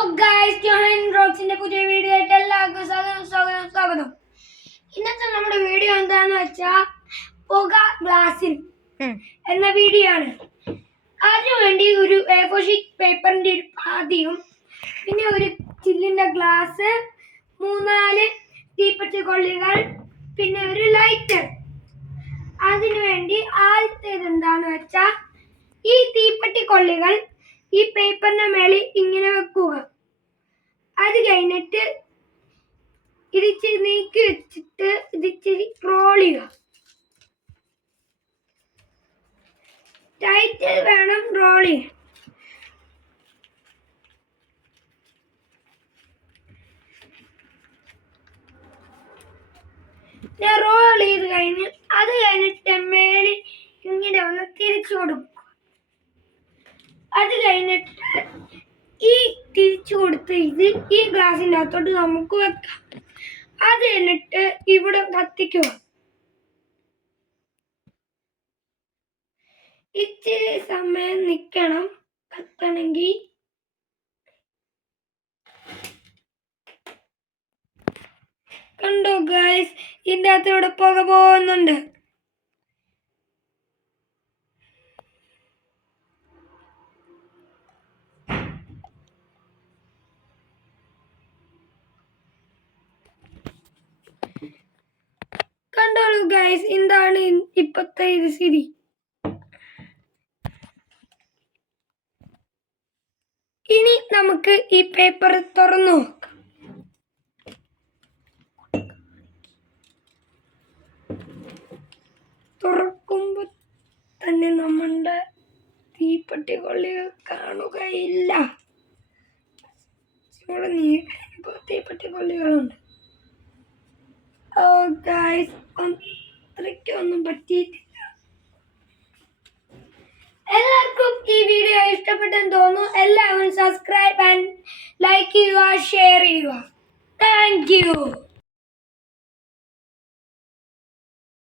Guys, ഞാൻ റോക്സിന്റെ പുതിയ video ആയിട്ട് എല്ലാവർക്കും സ്വാഗതം. ഇന്നത്തെ നമ്മുടെ വീഡിയോ എന്താന്ന് വെച്ചാൽ പുക ഗ്ലാസിൽ എന്ന വീഡിയോ ആണ്. അതിനു വേണ്ടി ഒരു A4 ഷീറ്റ് പേപ്പറിന്റെ ഒരു പാതിയും, പിന്നെ ഒരു ചില്ലിന്റെ ഗ്ലാസ്, 3-4 തീപ്പെട്ടി കൊള്ളികൾ, പിന്നെ ഒരു ലൈറ്റർ. അതിനു വേണ്ടി ആദ്യത്തേത് എന്താന്ന് വെച്ചാൽ ഈ തീപ്പെട്ടി കൊള്ളികൾ ഈ പേപ്പറിന്റെ മേളിൽ ഇങ്ങനെ വെക്കുക. അത് കഴിഞ്ഞിട്ട് ഇതിച്ചിരി നീക്കി വെച്ചിട്ട് ഇതിച്ചിരി റോൾ ചെയ്യുക. ടൈറ്റിൽ വേണം റോൾ ചെയ്യാൻ. റോൾ ചെയ്ത് കഴിഞ്ഞ് അത് കഴിഞ്ഞിട്ട് മേളിൽ ഇങ്ങനെ ഒന്ന് തിരിച്ചു കൊടുക്കും. അത് കഴിഞ്ഞിട്ട് ഈ തിരിച്ചു കൊടുത്ത് ഇത് ഈ ഗ്ലാസിൻ്റെ അകത്തോട്ട് നമുക്ക് വെക്കാം. അത് കഴിഞ്ഞിട്ട് ഇവിടെ കത്തിക്കുക. ഇച്ചിരി സമയം നിൽക്കണം കത്തണമെങ്കിൽ. കണ്ടോ ഗൈസ്, ഇതിൻ്റെ അകത്തൂടെ പുക പോകുന്നുണ്ട്. കണ്ടോളൂ ഗൈസ്, എന്താണ് ഇപ്പത്തെ ഇത് സ്ഥിതി. ഇനി നമുക്ക് ഈ പേപ്പർ തുറന്നു നോക്കാം. തുറക്കുമ്പോൾ തന്നെ നമ്മളുടെ തീപ്പെട്ടി കൊള്ളികൾ കാണുകയില്ല. ഇവിടെ തീപ്പെട്ടി കൊള്ളികളുണ്ട്. ഗൈസ്, അത്രയ്ക്കൊന്നും പറ്റിയിട്ടില്ല. എല്ലാവർക്കും ഈ വീഡിയോ ഇഷ്ടപ്പെട്ടെന്ന് തോന്നുന്നു. എല്ലാവരും സബ്സ്ക്രൈബ് ആൻഡ് ലൈക്ക് ചെയ്യുക, ഷെയർ ചെയ്യുക. Thank you.